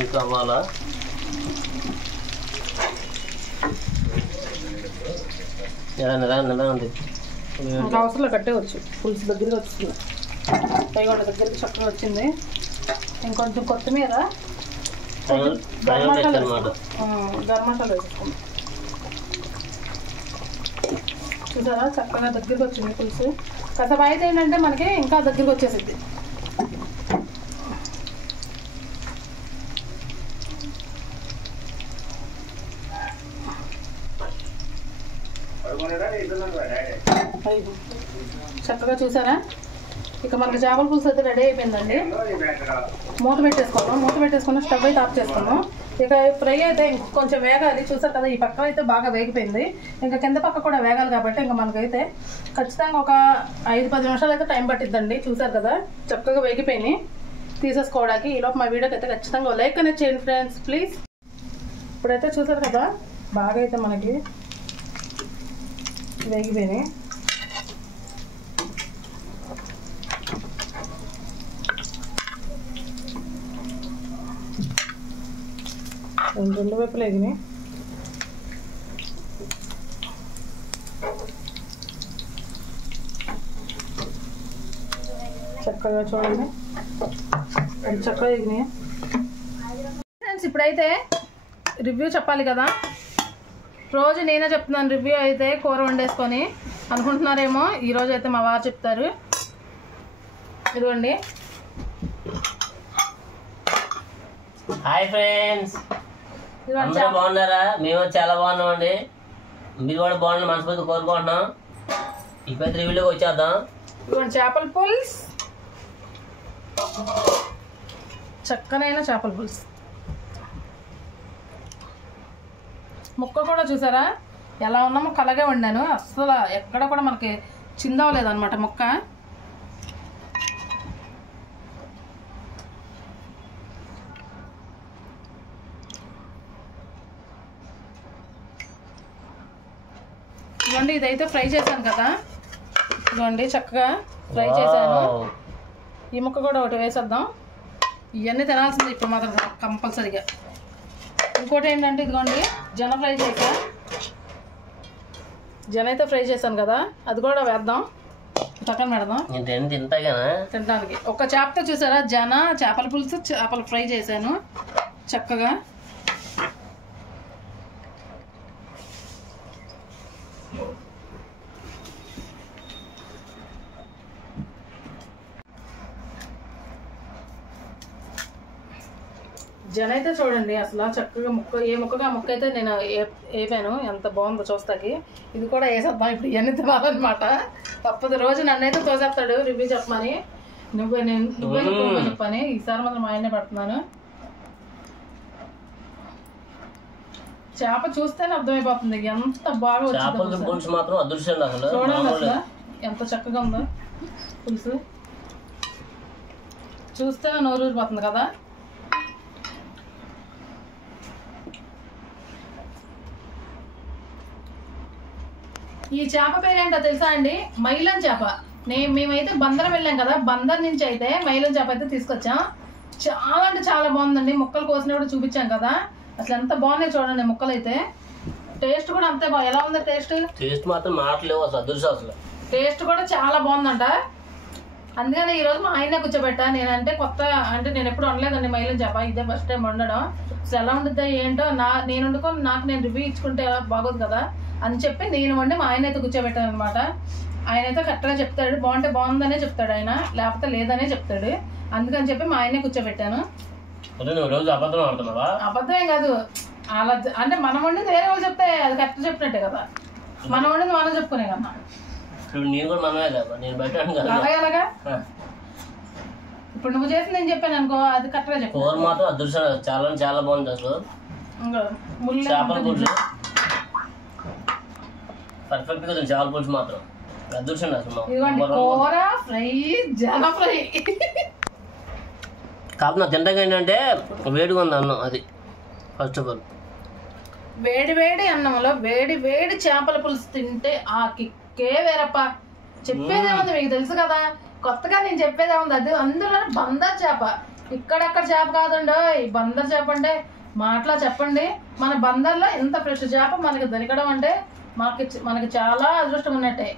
ఇంకా అవ్వాలా? ఉంది ఇంకా అవసరంలో కట్టేవచ్చు. పులుసు దగ్గరికి వచ్చింది, పైగొండ దగ్గరికి చక్కగా వచ్చింది. ఇంకొంచెం కొత్తిమీర, గరం మసాలా వేసుకుందాం. చూసారా చక్కగా దగ్గరికి వచ్చింది పులుసు. కాసేపు అయితే ఏంటంటే మనకి ఇంకా దగ్గరికి వచ్చేసింది. చక్కగా చూసారా, ఇక మనకి చేపల పులుసు అయితే రెడీ అయిపోయిందండి. మూత పెట్టేసుకున్నాం. మూత పెట్టేసుకుని స్టవ్ అయితే ఆఫ్ చేసుకున్నాం. ఇక ఫ్రై అయితే కొంచెం వేగాలి. చూసారు కదా, ఈ పక్క అయితే బాగా వేగిపోయింది. ఇంకా కింద పక్క కూడా వేగాలి కాబట్టి ఇంకా మనకైతే ఖచ్చితంగా ఒక 5-10 నిమిషాలు అయితే టైం పట్టిద్దండి. చూసారు కదా చక్కగా వేగిపోయినాయి. తీసేసుకోవడానికి ఈలోపు మా వీడియోకి అయితే ఖచ్చితంగా లైక్ అనేది చేయండి ఫ్రెండ్స్ ప్లీజ్. ఇప్పుడైతే చూసారు కదా బాగా అయితే మనకి వేగిపోయినాయి. రెండు వైపులు వేగినాయి. చక్కగా చూడండి అది చక్కగా వేగినాయి. ఫ్రెండ్స్ ఇప్పుడైతే రివ్యూ చెప్పాలి కదా, రోజు నేనే చెప్తున్నాను రివ్యూ అయితే కూర వండేసుకొని అనుకుంటున్నారేమో. ఈరోజు అయితే మా వారు చెప్తారు. ఇదిగోండి. హాయ్ ఫ్రెండ్స్, అందరూ బాగున్నారా? మేము చాలా బాగున్నామండి. మీరు కూడా బాగుండి మనస్ఫూర్తి కోరుకుంటున్నాం. ఇప్పుడైతే రివ్యూలోకి వచ్చేద్దాం. ఇదిగోండి చేపల పులుసు, చక్కనైన చేపల పులుసు. ముక్క కూడా చూసారా ఎలా ఉన్నా ముక్క అలాగే వండాను. అస్సలు ఎక్కడ కూడా మనకి చిందవలేదు అనమాట ముక్క. ఇదిగోండి ఇదైతే ఫ్రై చేశాను కదా, ఇదిగోండి చక్కగా ఫ్రై చేశాను. ఈ ముక్క కూడా ఒకటి వేసేద్దాం. ఇవన్నీ తినాల్సింది ఇప్పుడు మాత్రం కంపల్సరీగా. ఇంకోటి ఏంటంటే ఇదిగోండి జన ఫ్రై చేసా. జన అయితే ఫ్రై చేశాను కదా, అది కూడా వేద్దాం. పక్కన పెడదాం తినడానికి. ఒక చేపతో చూసారా జన చేపల పులుసు చేపల ఫ్రై చేశాను చక్కగా. జన అయితే చూడండి అసలు చక్కగా ముక్క ఏ ముక్కగా ముక్క అయితే నేను వేపాను. ఎంత బాగుందో చూస్తాకి. ఇది కూడా వేసేద్దాం ఇప్పుడు. ఇవన్నీ తినాలన్నమాట. తప్పదు, రోజు నన్నైతే తోసేస్తాడు రివ్యూ చెప్పమని. నువ్వే చెప్పని. ఈసారి మాత్రం మా ఆయనే పెడుతున్నాను. చేప చూస్తేనే అర్థమైపోతుంది ఎంత బాగా వచ్చింది. చూడండి అసలు ఎంత చక్కగా ఉందో పులుసు. చూస్తేనే నోరూరిపోతుంది కదా. ఈ చేప పేరేంటో తెలుసా అండి? మైలం చేప. మేమైతే బందరం వెళ్ళాం కదా, బందర్ నుంచి అయితే మైలం చేప అయితే తీసుకొచ్చాం. చాలా అంటే చాలా బాగుందండి. ముక్కలు కోసినప్పుడు చూపించాం కదా, అసలు ఎంత బాగున్నాయి చూడండి ముక్కలు అయితే. టేస్ట్ కూడా అంతే బాగా. ఎలా ఉంది టేస్ట్? టేస్ట్ మాత్రం మాటలేవు అసలు, అదృష్టం అసలు. టేస్ట్ కూడా చాలా బాగుందంట. అందుకని ఈరోజు మా ఆయన కూర్చోబెట్టా. నేనంటే కొత్త అంటే నేను ఎప్పుడు వండలేదండి మైలం చేప, ఇదే ఫస్ట్ టైం వండడం. అసలు ఎలా ఉంటుందో ఏంటో నేను వండుకొని నాకు నేను రివ్యూ ఇచ్చుకుంటే ఎలా బాగోదు కదా అని చెప్పి నేను వండి మా ఆయన అయితే కూర్చోబెట్టాను అనమాట. ఆయన అయితే కరెక్ట్గా చెప్తాడు, బాగుంటే బాగుందనే చెప్తాడు ఆయన, లేకపోతే లేదనే చెప్తాడు. అందుకని చెప్పి మా ఆయనే కూర్చోబెట్టాను. రోజు అబద్ధం ఆడుతున్నావా? అబద్ధమే కాదు, అలా అంటే మనం వండింది వేరే వాళ్ళు చెప్తే అది కరెక్ట్ చెప్పినట్టే కదా, మనం వండింది మనం చెప్పుకునే కదా. నేను కూడా మనమే కదా, నేను బయట అలాగా ఇప్పుడు నువ్వు చేసి నేను చెప్పాను అనుకో, అది కరెక్ట్గా చెప్పు. కూర మాత్రం అదృష్టం, చాలా చాలా బాగుంది అసలు. చేపల పులుసు పర్ఫెక్ట్గా ఉంది, చేపల పులుసు మాత్రం అదృష్టం అసలు. ఇదిగోండి కూర ఫ్రై, జన ఫ్రై. కాకపోతే నాకు తింటాక ఏంటంటే వేడిగా ఉంది అన్నం, అది ఫస్ట్ ఆఫ్ ఆల్. వేడి వేడి అన్నంలో వేడి వేడి చేపల పులుసు తింటే ఆ కిక్కే వేరప్ప. చెప్పేదేముంది మీకు తెలుసు కదా, కొత్తగా నేను చెప్పేదేముంది. అది అందులో బందర్ చేప, ఇక్కడక్కడ చేప కాదండో ఈ బందర్ చేప. అంటే మాటలా చెప్పండి, మన బందర్లో ఇంత ఫ్రెష్ చేప మనకి దొరకడం అంటే మనకి చాలా అదృష్టం ఉన్నట్టే.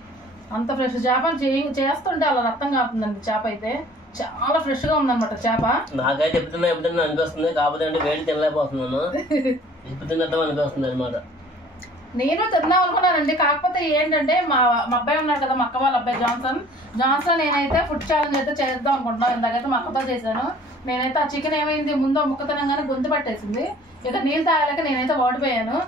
అంత ఫ్రెష్ చేపలు చేస్తుంటే అలా రక్తం కాపుతుందండి. చేప అయితే చాలా ఫ్రెష్ గా ఉందన్నమాట చేప. నాకైతే ఎప్పుడున్నా అనిపిస్తుంది, కాకపోతే అంటే వేడి తినలేకపోతున్నాను, ఇప్పుడు తిన్నట్టు అనిపిస్తుంది అనమాట. నేను తిందాం అనుకున్నానండి, కాకపోతే ఏంటంటే మా అబ్బాయి ఉన్నాడు కదా, మా అక్క వాళ్ళ అబ్బాయి జాన్సన్ నేనైతే ఫుడ్ ఛాలెంజ్ అయితే చేద్దాం అనుకుంటున్నాను. ఇందాకైతే మా అక్కతో చేశాను. నేనైతే ఆ చికెన్ ఏమైంది, ముందు ముక్క తినంగానే గొంతు పట్టేసింది. ఇక నీళ్ళు తాగలేక నేనైతే ఓడిపోయాను,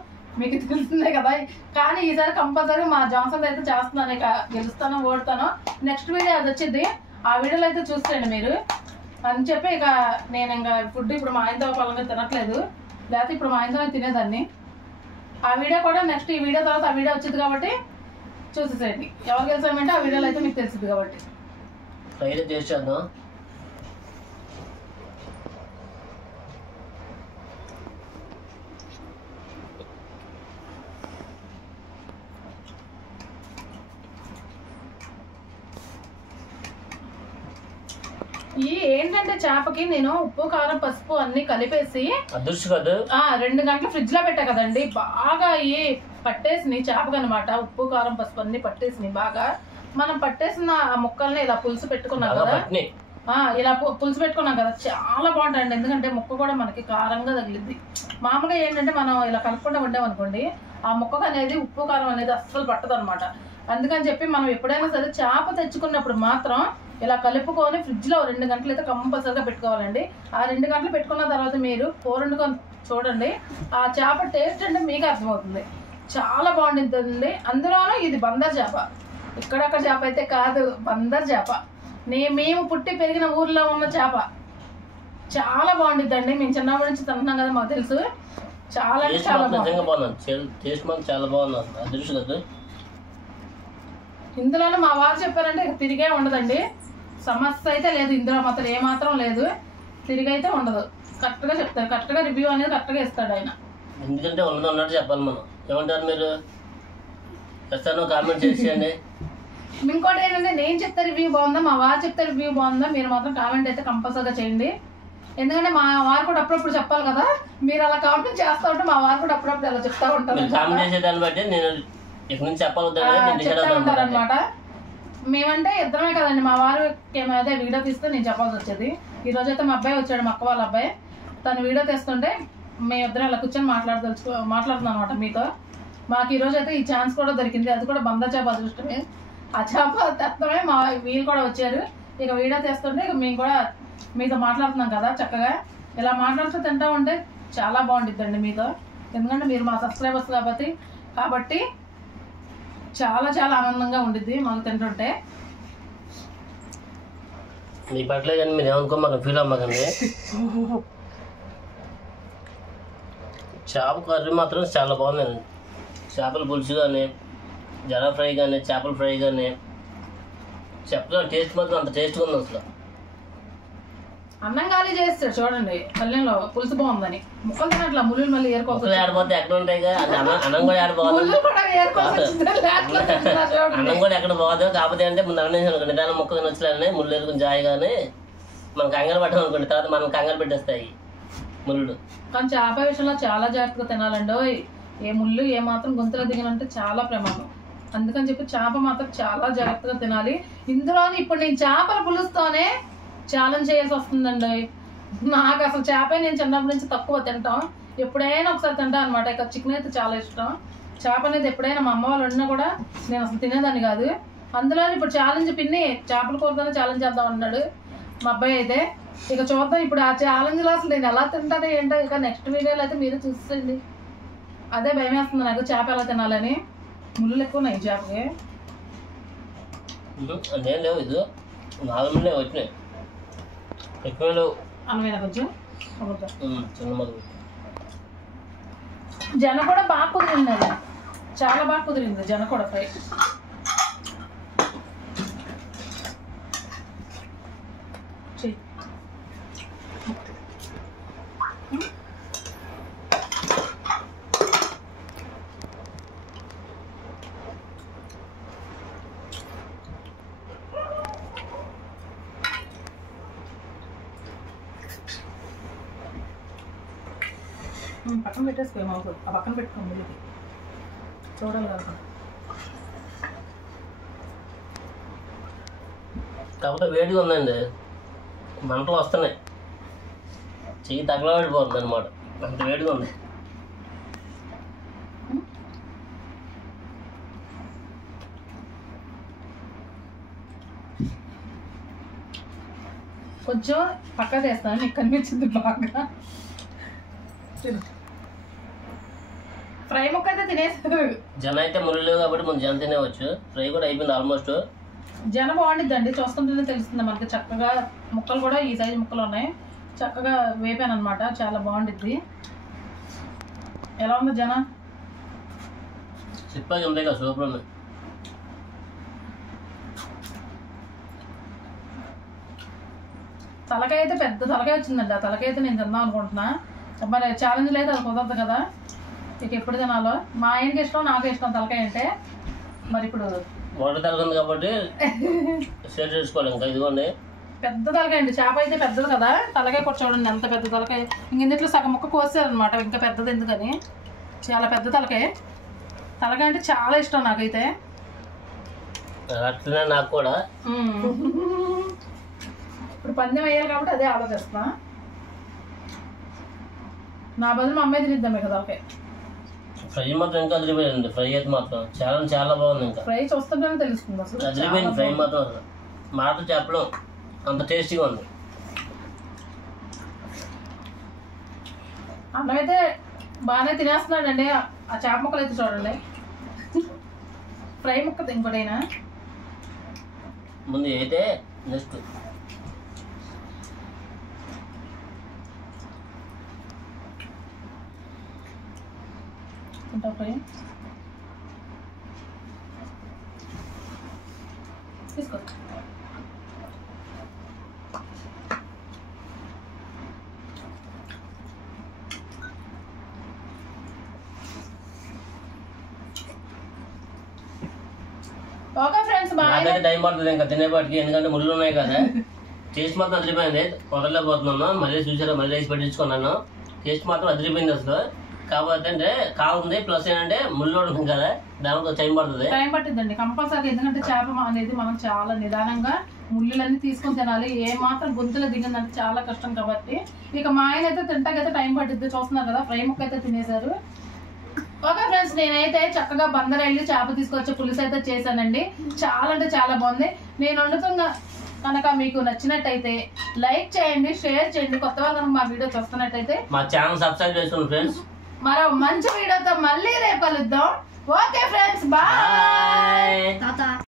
మీకు తెలిసిందే కదా. కానీ ఈసారి కంపల్సరీ మా జాన్సన్ అయితే చేస్తున్నాను, ఇక గెలుస్తానో ఓడతానో. నెక్స్ట్ వీడియో అది వచ్చింది, ఆ వీడియోలో అయితే చూస్తాండి మీరు అని చెప్పి ఇక నేను ఇంకా ఫుడ్ ఇప్పుడు మా ఆయనతో పలంగా తినట్లేదు, లేకపోతే ఇప్పుడు మా ఆయనతో తినేదాన్ని. ఆ వీడియో కూడా నెక్స్ట్ ఈ వీడియో తర్వాత ఆ వీడియో వచ్చింది కాబట్టి చూసేసేయండి. ఎవరు గెలిచామంటే ఆ వీడియోలో అయితే మీకు తెలిసింది కాబట్టి. ఫ్రైడే టేస్ట్ చేద్దాం. ఈ ఏంటంటే చేపకి నేను ఉప్పు కారం పసుపు అన్ని కలిపేసి 2 గంటలు ఫ్రిడ్జ్ లో పెట్టా కదండి, బాగా ఈ పట్టేసినాయి చేపకు అనమాట. ఉప్పు కారం పసుపు అన్ని పట్టేసినాయి బాగా. మనం పట్టేసిన ఆ ముక్కల్ని ఇలా పులుసు పెట్టుకున్నాం కదా, ఇలా పులుసు పెట్టుకున్నాం కదా, చాలా బాగుంటాయండి. ఎందుకంటే ముక్క కూడా మనకి కారంగా తగిలింది. మామూలుగా ఏంటంటే మనం ఇలా కలుపుకుండా ఉండేమనుకోండి, ఆ ముక్కకు అనేది ఉప్పు కారం అనేది అస్సలు పట్టదు అనమాట. అందుకని చెప్పి మనం ఎప్పుడైనా సరే చేప తెచ్చుకున్నప్పుడు మాత్రం ఇలా కలుపుకొని ఫ్రిడ్జ్ లో 2 గంటలు అయితే కంపల్సరిగా పెట్టుకోవాలండి. ఆ 2 గంటలు పెట్టుకున్న తర్వాత మీరు కూర వండుకొని చూడండి, ఆ చేప టేస్ట్ అంటే మీకు అర్థమవుతుంది. చాలా బాగుంటుంది. అందులోనూ ఇది బందర్ చేప, ఇక్కడక్కడ చేప అయితే కాదు, బందర్ చేప. మేము పుట్టి పెరిగిన ఊర్లో ఉన్న చేప. చాలా బాగుంటుందండి, మేము చిన్నప్పటి నుంచి తింటున్నాం కదా, మాకు తెలుసు. చాలా అంటే చాలా బాగుంది. ఇందులోనే మా వారు చెప్పారంటే తిరిగే ఉండదండి, సమస్య అయితే లేదు ఇందులో మాత్రం, ఏమాత్రం లేదు, తిరిగైతే ఉండదు. కరెక్ట్గా చెప్తారు, కరెక్ట్గా రివ్యూ అనేది కరెక్ట్గా ఇస్తాడు ఆయన. ఎందుకంటే ఉన్నట్టు చెప్పాలి మనం. ఏమంటారు మీరు? కామెంట్ చేసేయండి. ఇంకోటి ఏంటంటే నేను చెప్తే రివ్యూ బాగుందా, మా వారు చెప్తే రివ్యూ బాగుందా, మీరు మాత్రం కామెంట్ అయితే కంపల్సరీగా చేయండి. ఎందుకంటే మా వారు కూడా అప్పుడప్పుడు చెప్పాలి కదా, మీరు అలా కామెంట్ చేస్తూ ఉంటే మా వారు కూడా అప్పుడప్పుడు అలా చెప్తా ఉంటారు. కామెంట్ చేసేదాన్ని బట్టి నేను ఇక్కడ నుంచి చెప్తా ఉంటారు అనమాట. మేమంటే ఇద్దరమే కదండి, మా వారు ఏమైతే వీడియో తీస్తే నేను చెప్పాల్సి వచ్చేది. ఈ రోజు అయితే మా అబ్బాయి వచ్చాడు, మా అక్క వాళ్ళ అబ్బాయి, తను వీడియో తీస్తుంటే మేమిద్దరం ఇలా కూర్చొని మాట్లాడుతున్నాం అనమాట మీతో. మాకు ఈరోజు అయితే ఈ ఛాన్స్ కూడా దొరికింది, అది కూడా బందర్ చేప అదృష్టమే. ఆ చేప తెత్తమే మా వీళ్ళు కూడా వచ్చారు, ఇక వీడియో తీస్తుంటే ఇక మేము కూడా మీతో మాట్లాడుతున్నాం కదా. చక్కగా ఇలా మాట్లాడుతూ తింటా ఉంటే చాలా బాగుంటుందండి మీతో, ఎందుకంటే మీరు మా సబ్స్క్రైబర్స్ కాబట్టి చాలా చాలా ఆనందంగా ఉండిద్ది మాకు తింటుంటే. మీ పట్ల కానీ మీరు ఏమనుకోమాక, ఫీల్ అవ్వకండి. చేప కర్రీ మాత్రం చాలా బాగుందండి. చేపల పులుసు కానీ, జర ఫ్రై కానీ, చేపల ఫ్రై కానీ చెప్పగా టేస్ట్ మాత్రం అంత టేస్ట్గా ఉంది అసలు. అన్నం ఖాళీ చేస్తాడు చూడండి, పల్లెంలో పులుసు బాగుందని ముక్కలు తినట్లా, ముళ్ళు మళ్ళీ ఏరుకోవచ్చు. ఆడిపోతే ఎక్కడ ఉంటాయి అన్నం కూడా ఆడిపోతుంది, అన్నం కూడా ఎక్కడ పోదు. కాకపోతే అంటే ముందు అన్నం నిదానం ముక్క తినొచ్చులేని ముళ్ళు ఎరుకుని జాయి కానీ మనం కంగారు పట్టాం అనుకోండి, తర్వాత మనం కంగారు పెట్టేస్తాయి ముళ్ళు. కానీ చేప విషయంలో చాలా జాగ్రత్తగా తినాలండి. ఏ ముళ్ళు ఏ మాత్రం గొంతులో దిగినంటే చాలా ప్రమాదం. అందుకని చెప్పి చేప మాత్రం చాలా జాగ్రత్తగా తినాలి. ఇందులోని ఇప్పుడు నేను చేపల పులుసుతోనే ఛాలెంజ్ చేయాల్సి వస్తుందండి. నాకు అసలు చేపే నేను చిన్నప్పటి నుంచి తక్కువ తింటాం, ఎప్పుడైనా ఒకసారి తింటాను అనమాట. ఇక చికెన్ అయితే చాలా ఇష్టం. చేప అనేది ఎప్పుడైనా మా అమ్మ వాళ్ళు వండినా కూడా నేను అసలు తినేదాన్ని కాదు. అందులో ఇప్పుడు ఛాలెంజ్ పిన్ని చేపల కూరతోనే ఛాలెంజ్ చేద్దాం అన్నాడు మా అబ్బాయి అయితే. ఇక చూద్దాం ఇప్పుడు ఆ ఛాలెంజ్లో అసలు నేను ఎలా తింటానో ఏంటో. ఇక నెక్స్ట్ వీడియోలో అయితే మీరు చూసేయండి. అదే భయం వేస్తుంది నాకు, చేప ఎలా తినాలని. ముళ్ళు ఎక్కువ ఉన్నాయి చేపకి. నేను లేవు, ఇది 4 ముళ్ళే వచ్చినాయి, ఎక్కువ లేవు. అనమైన కొంచెం చిన్న మొదలు జన కూడా బాగా కుదిరింది, అది చాలా బాగా కుదిరింది జన కూడా ఫ్రై. పక్కన పెట్టేసుకో, ఆ పక్కన పెట్టుకోండి చూడాలి కదా. కాకపోతే వేడిగా ఉందండి, మంటలు వస్తున్నాయి, చెయ్యి తగలబడిపోతుంది అనమాట, అంత వేడిగా ఉంది. కొంచెం పక్క చేస్తాను, నీకు కనిపించింది బాగా. ఫ్రై ముక్క అయితే తినేస్తారు. జన అయితే ముళ్ళు లేవు కాబట్టి మనం జన తినేవచ్చు. ఫ్రై కూడా అయిపోయింది ఆల్మోస్ట్. జన బాగుండిద్దండి, చూస్తుంటేనే తెలుస్తుంది మనకి. చక్కగా ముక్కలు కూడా ఈ సైజు ముక్కలు ఉన్నాయి, చక్కగా వేపాను అనమాట, చాలా బాగుండిద్ది. ఎలా ఉంది జన? సిప్పాకి ఉంది కదా, సూపర్ ఉంది. తలకాయ అయితే పెద్ద తలకాయ వచ్చిందండి. ఆ తలకాయ అయితే నేను తిందాం అనుకుంటున్నా. మరి ఛాలెంజ్ లేదు, అది కుదరదు కదా. ఇక ఎప్పుడు తినాలో మా ఆయనకి ఇష్టం, నాకు ఇష్టం తలకాయ అంటే. మరి ఇప్పుడు వాటర్ తలకంది కాబట్టి షేర్ చేసుకోవాలి. ఇంకా ఇదిగోండి పెద్ద తలకాయ అండి, చేప అయితే పెద్దది కదా. తలకాయ కూడా చూడండి ఎంత పెద్ద తలకాయ. ఇందులో సగం ముక్క కోసారనమాట, ఇంకా పెద్దది ఎందుకని. చాలా పెద్ద తలకాయ. తలకాయ అంటే చాలా ఇష్టం నాకైతే. అట్లనే నాకు కూడా. ఇప్పుడు పందెం వేయాలి కాబట్టి అదే ఆలోచిస్తున్నా. నా బదులు మా అమ్మాయి తినిద్దామే కదా తలకాయ. ఫ్రై మాత్రం ఇంకా అదిరిపోయింది. ఫ్రై అయితే మాత్రం చాలా చాలా బాగుంది. ఇంకా ఫ్రై చూస్తుంటేనే తెలుస్తుంది అసలు. అదిరిపోయింది ఫ్రై మాత్రం, అసలు మాటలు చెప్పడం అంత టేస్టీగా ఉంది. అన్నం అయితే బాగానే తినేస్తున్నాడండి. ఆ చేప ముక్కలు అయితే చూడండి. ఫ్రై ముక్క ఇంకోటైనా ముందు అయితే నెక్స్ట్ ఫ్రై తీసుకో. ఓకే ఫ్రెండ్స్, నాకైతే టైం పడుతుంది ఇంకా తినేపాటికి, ఎందుకంటే ముళ్ళు ఉన్నాయి కదా. టేస్ట్ మాత్రం అదిరిపోయింది, కొదలేకపోతున్నాను. మళ్ళీ చూసారా, మళ్ళీ వేసి పెట్టించుకున్నాను. టేస్ట్ మాత్రం అదిరిపోయింది అసలు. కాకపోతే అంటే కావుంది, ప్లస్ ఏంటంటే ముళ్ళు ఉంటుంది కదా, దానికి టైం పడుతుంది. టైం పట్టిందండి కంపల్సరీ. ఎందుకంటే చేప అనేది మనం చాలా నిదానంగా ముళ్ళులన్నీ తీసుకొని తినాలి. ఏ మాత్రం గొంతులో దిగిందంటే చాలా కష్టం కాబట్టి. ఇక మా ఆయన అయితే తింటాకైతే టైం పట్టిద్ది. చూస్తున్నారు కదా, ఫ్రై ముక్క అయితే తినేశారు. ఓకే ఫ్రెండ్స్, నేనైతే చక్కగా బందర్ వెళ్ళి చేప తీసుకొచ్చే పులుసు అయితే చేశానండి. చాలా అంటే చాలా బాగుంది. నేను వండుతున్న కనుక మీకు నచ్చినట్టయితే లైక్ చేయండి, షేర్ చేయండి. కొత్త వాళ్ళు కనుక మా వీడియో చూస్తున్నట్టయితే మా ఛానల్ సబ్స్క్రైబ్ చేసుకోండి ఫ్రెండ్స్. మరో మంచి వీడియోతో మళ్ళీ రేపు కలుద్దాం. Okay friends, bye.